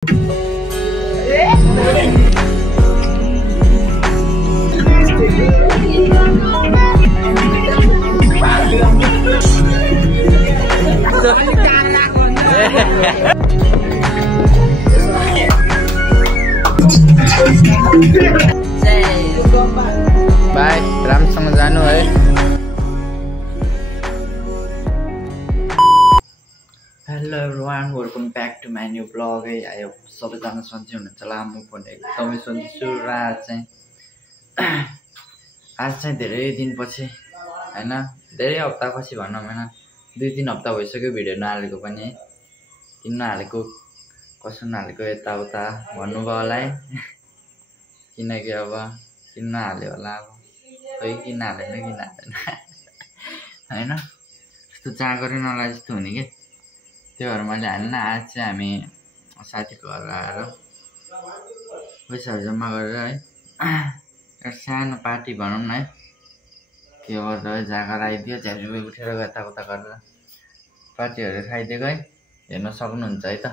By रामसँग जानु है। Hello everyone, welcome back to my new blog है। आयो सबैजना सन्चै हुनुहुन्छ होला। म पनि एकदमै सन्चै छु र आज चाहिँ धेरै दिनपछि हैन, धेरै हप्तापछि भनौँ हैन, 2-3 हप्ता भइसक्यो भिडियो नहालेको पनि है। किन नहालेको कसो नहालेको यताउता भन्नुभयो होला है। किनकि अब किन नहाल्यो होला, अब खै किन हालेन हैन, यस्तो जाँगरै नलागे जस्तो हुने कि। त्यो भएर मैले हालेन। आज चाहिँ हामी साथीको घर आएर पैसाहरू जम्मा गरेर है एउटा सानो पार्टी भनौँ न है, के गरेर जाँगर आइदियो, झ्याप्झ्याप्पै उठेर यताउता गरेर पार्टीहरू खाइदिएको है। हेर्न सक्नुहुन्छ है त।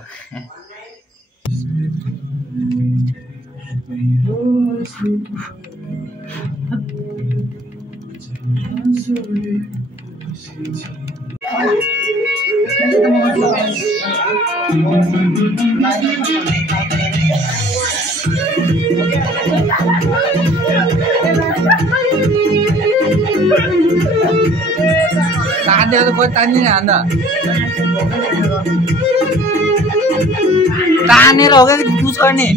तान्दियो त कोही तान्दिन हान्द तानेर हो क्या पुछ गर्ने।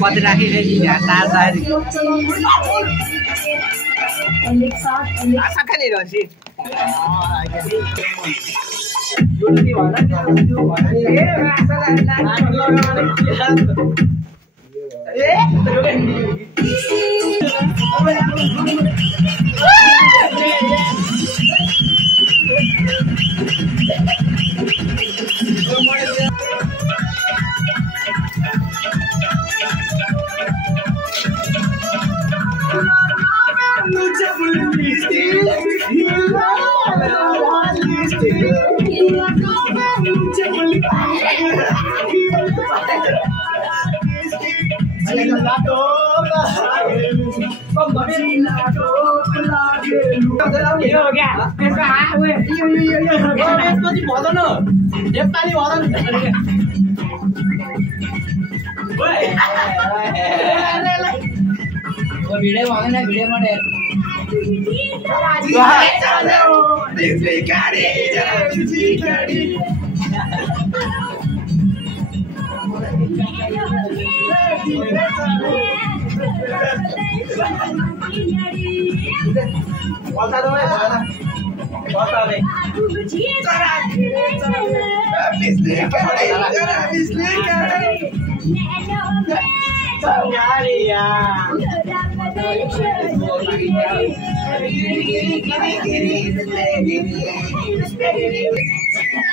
माथि राखिरहेको भिडियो भन्दैन, भिडियो मात्रै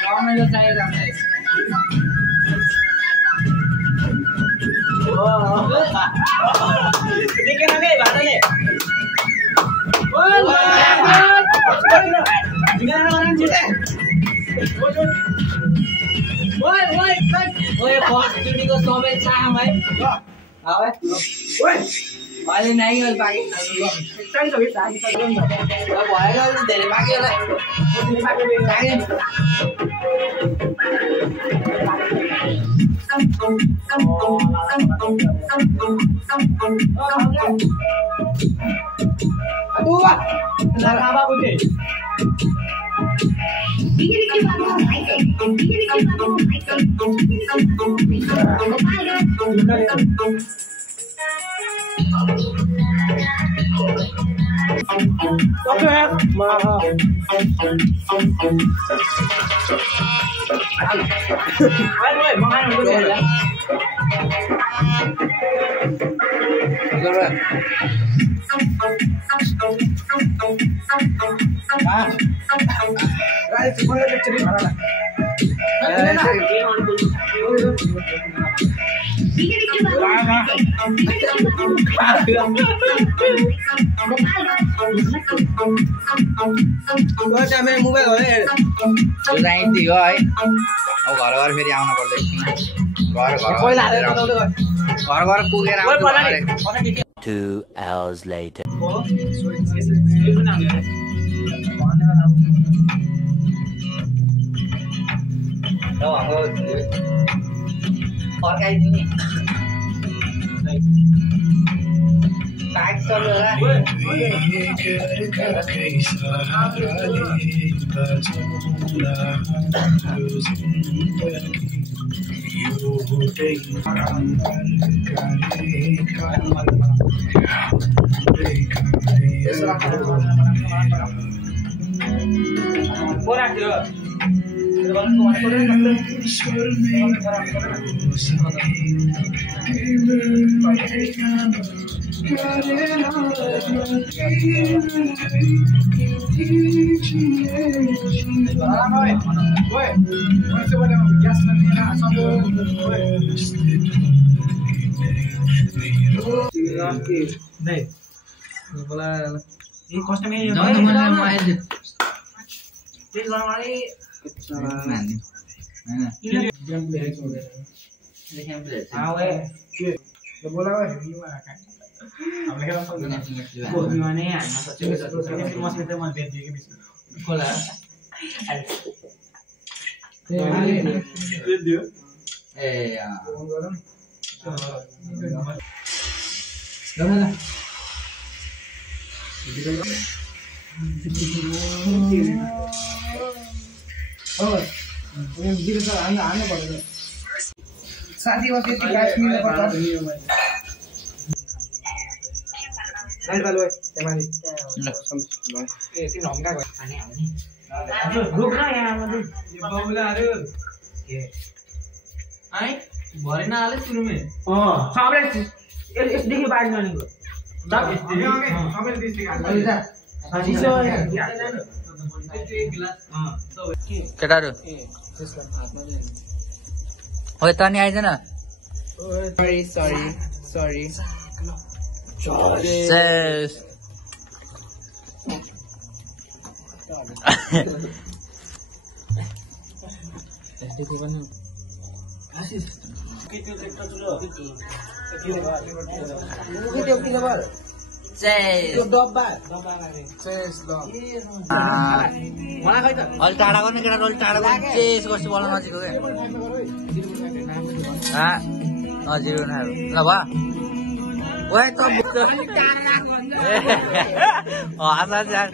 रमाइलो चाहियो। अहिले नाइगल बाँकी भयो, धेरै बाँकी होला। Okay, मोबाइल हो है अब घर घर फेरि आउनु पर्दैन घर घर पुगेर 2 hours later. फर्काइदिने साथी वाथी गाइस मिले पर्छ नाइट बाल ओए तेमाली ल ए तिन हमका गयो खाने हाल्ने रुक न यहाँ मत यो बौलाहरु के आइ भएन आले सुरुमे सबले यस देखि बाज ननिको सबले डिस्ट्रिक्ट हाल्नु जा केटाहरु ओए तनी आइज न सरी Cheers. अलि टाढा गर्ने केटा अलि टाढा गर्ने चेस गर्छु बोल्न नजिक हो क्या नजिक ल भा ओए त आशा यार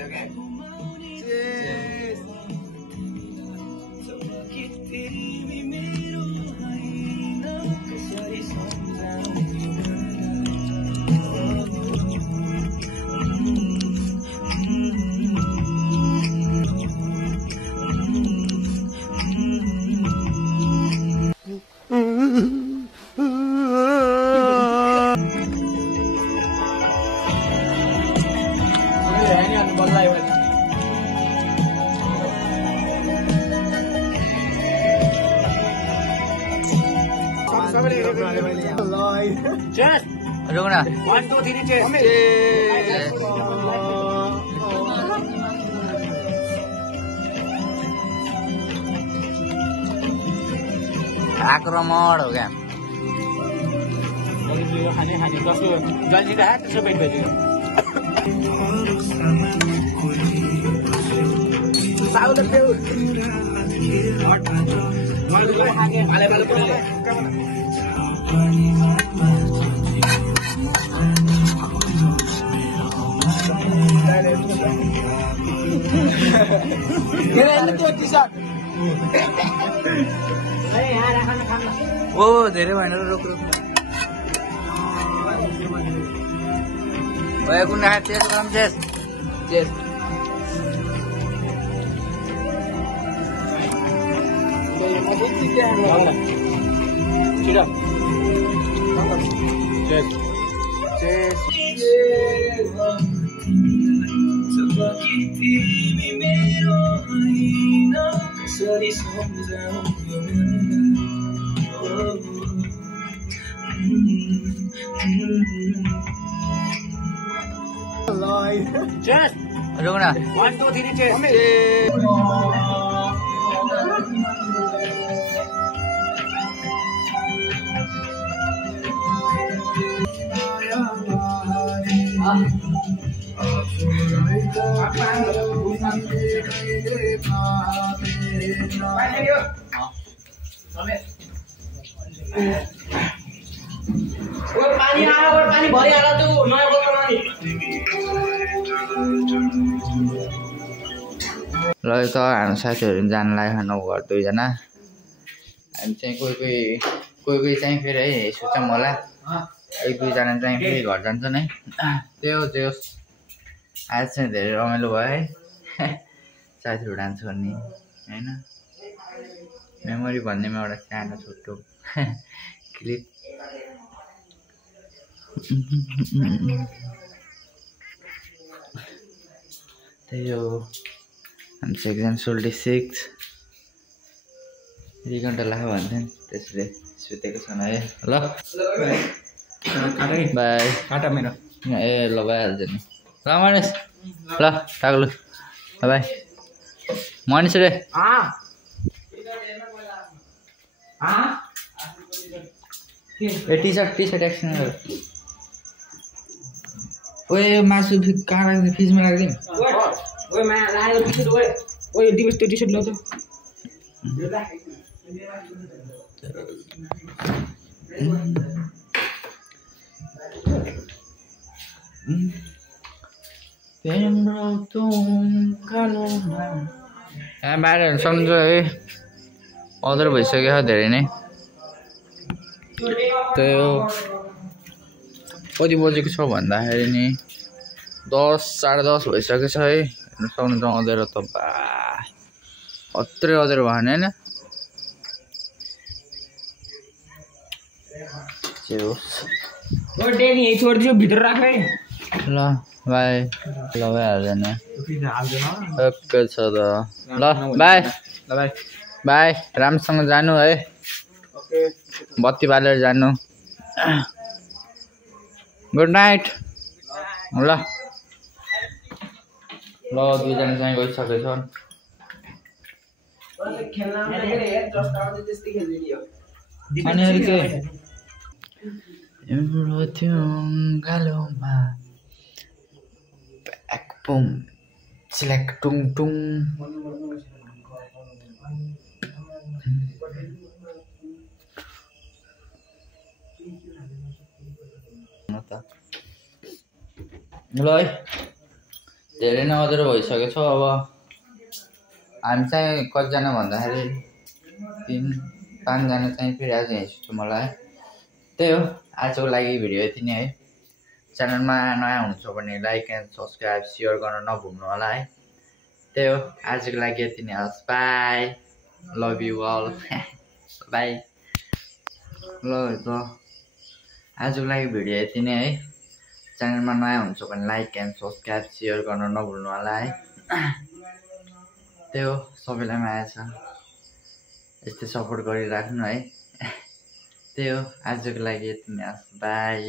Cheers! Ruko na. 1, 2, 3, cheers! Cheers! आक्रमण हो क्या ओ धेरै भएन रोक रोक कुन राखेको चेस चेस रुक न 1 2 3 चेस पानी आयो पानी भरिहाल तू नयाँ बोतल पानी ल त हाम्रो साथीहरू जान लाग्यो नौ घर दुईजना हामी चाहिँ कोही चाहिँ फेरि है सोचौँ होला एक दुईजना चाहिँ फेरि घर जान्छन् है त्यो आज चाहिँ धेरै रमाइलो भयो है साथीहरू डान्स गर्ने होइन मेमोरी भन्नेमा एउटा सानो छोटो क्लिप त्यही हो हामी चाहिँ एक्जाम सोल्टी 6 3 घन्टा लाग्यो भन्थ्यो त्यसले सुतेको छन् है ल बाई काटा मेरो ए ल भइहाल्छ नि ल मनिष ल टाग्लु ल बाई मनिष रे ए टी सर्ट एक्सन ओए मासु कहाँ राख्दै फ्रिजमा राख्दिउँ ओए मा लाग्यो टी-शर्ट ओए दिवस त्यो टी-शर्ट ल्याउँछ बाहिर सम्झ है अदर भइसक्यो धेरै नै त्यही हो कति बजेको छ भन्दाखेरि नि 10 साढे 10 भइसकेको छ है हेर्नु सक्नुहुन्छ अँधेरो त बा अत्रै अँधेरो भएन होइन डेनी यही छोडिदियो भित्र राख है ल बाई ल भइहाल्छ नि ओके छ त ल बाई ल बाई बाई राम्रोसँग जानु है बत्ती बालेर जानु गुड नाइट ल दुईजना चाहिँ गइसकेको छन् अनि के तिम्रो त्यो गालोमा ब्याकबोम सिलेक्ट टुङ टुङ ल है धेरै नै अँधेरो भइसकेको छ अब हामी चाहिँ कतिजना भन्दाखेरि 3-5 जना चाहिँ फेरि आज हिँड्छु मलाई त्यही हो आजको लागि भिडियो यति नै है च्यानलमा नयाँ हुनुहुन्छ भने लाइक एन्ड सब्सक्राइब सेयर गर्न नभुल्नु होला है त्यही हो आजको लागि यति नै हस् bye love you all bye ल त आजको लागि भिडियो यति नै है च्यानलमा नयाँ हुन्छ भने लाइक एन्ड सब्सक्राइब सेयर गर्न नभुल्नु होला है त्यही हो सबैलाई माया छ यस्तै सपोर्ट गरिराख्नु है त्यही हो आजको लागि यति नै हस् बाई